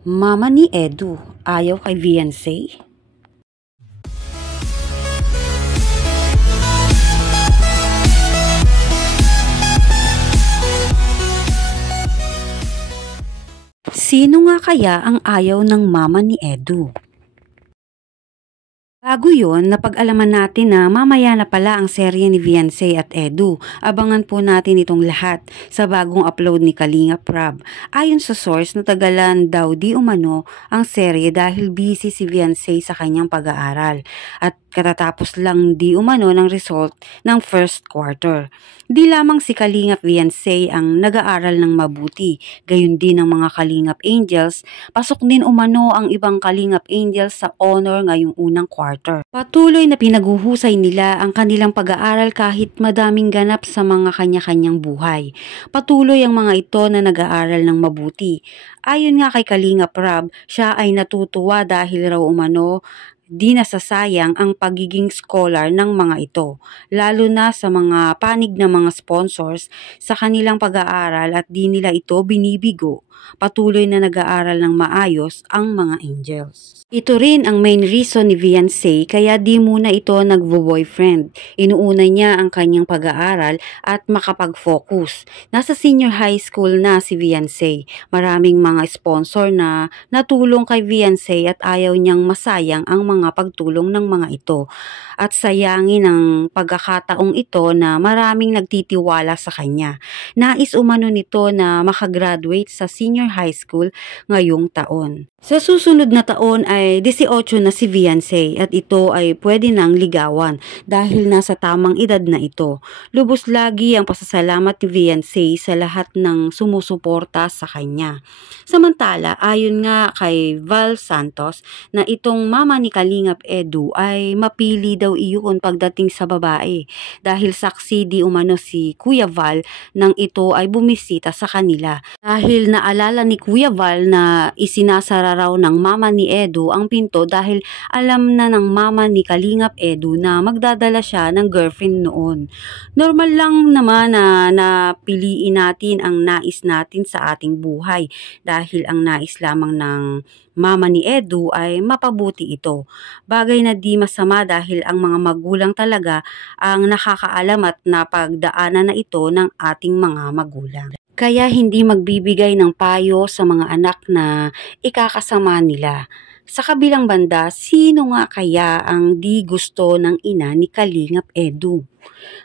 Mama ni Edu, ayaw kay Viancé? Sino nga kaya ang ayaw ng mama ni Edu? Bago yun, napag-alaman natin na mamaya na pala ang serye ni Viancé at Edu. Abangan po natin itong lahat sa bagong upload ni Kalinga Prab. Ayon sa source, natagalan daw di umano ang serye dahil busy si Viancé sa kanyang pag-aaral at katatapos lang di umano ng result ng first quarter. Di lamang si Kalingap Viancé ang nag-aaral ng mabuti, gayon din ang mga Kalingap Angels, pasok din umano ang ibang Kalingap Angels sa honor ngayong unang quarter. Patuloy na pinaguhusay nila ang kanilang pag-aaral kahit madaming ganap sa mga kanya-kanyang buhay. Patuloy ang mga ito na nag-aaral ng mabuti. Ayon nga kay Kalingap Prab, siya ay natutuwa dahil raw umano di nasasayang ang pagiging scholar ng mga ito, lalo na sa mga panig ng mga sponsors sa kanilang pag-aaral at di nila ito binibigo. Patuloy na nag-aaral ng maayos ang mga angels. Ito rin ang main reason ni Viancé kaya di muna ito nagbo-boyfriend. Inuuna niya ang kanyang pag-aaral at makapag-focus. Nasa senior high school na si Viancé. Maraming mga sponsor na natulong kay Viancé at ayaw niyang masayang ang mga pagtulong ng mga ito. At sayangin ang pagkakataong ito na maraming nagtitiwala sa kanya. Nais umano nito na makagraduate sa senior high school ngayong taon. Sa susunod na taon ay 18 na si Viancé at ito ay pwede nang ligawan dahil nasa tamang edad na ito. Lubos lagi ang pasasalamat ni Viancé sa lahat ng sumusuporta sa kanya. Samantala, ayon nga kay Val Santos na itong mama ni Kalingap Edu ay mapili daw iyon pagdating sa babae dahil saksi di umano si Kuya Val nang ito ay bumisita sa kanila. Dahil naalala ni Kuya Val na isinasara raw ng mama ni Edu ang pinto dahil alam na ng mama ni Kalingap Edu na magdadala siya ng girlfriend noon. Normal lang naman na napiliin natin ang nais natin sa ating buhay dahil ang nais lamang ng mama ni Edu ay mapabuti ito. Bagay na di masama dahil ang mga magulang talaga ang nakakaalam at napagdaanan na ito ng ating mga magulang. Kaya hindi magbibigay ng payo sa mga anak na ikakasama nila. Sa kabilang banda, sino nga kaya ang di gusto ng ina ni Kalingap Edu?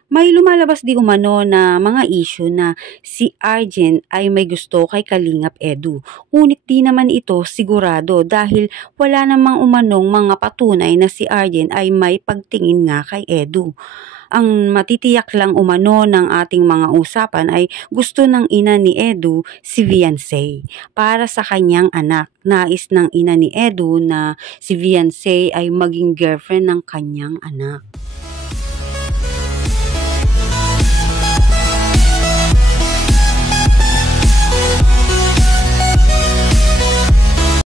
May lumalabas di umano na mga issue na si Arjen ay may gusto kay Kalingap Edu. Ngunit di naman ito sigurado dahil wala namang umanong mga patunay na si Arjen ay may pagtingin nga kay Edu. Ang matitiyak lang umano ng ating mga usapan ay gusto ng ina ni Edu si Viancé para sa kanyang anak. Nais ng ina ni Edu na si Viancé ay maging girlfriend ng kanyang anak.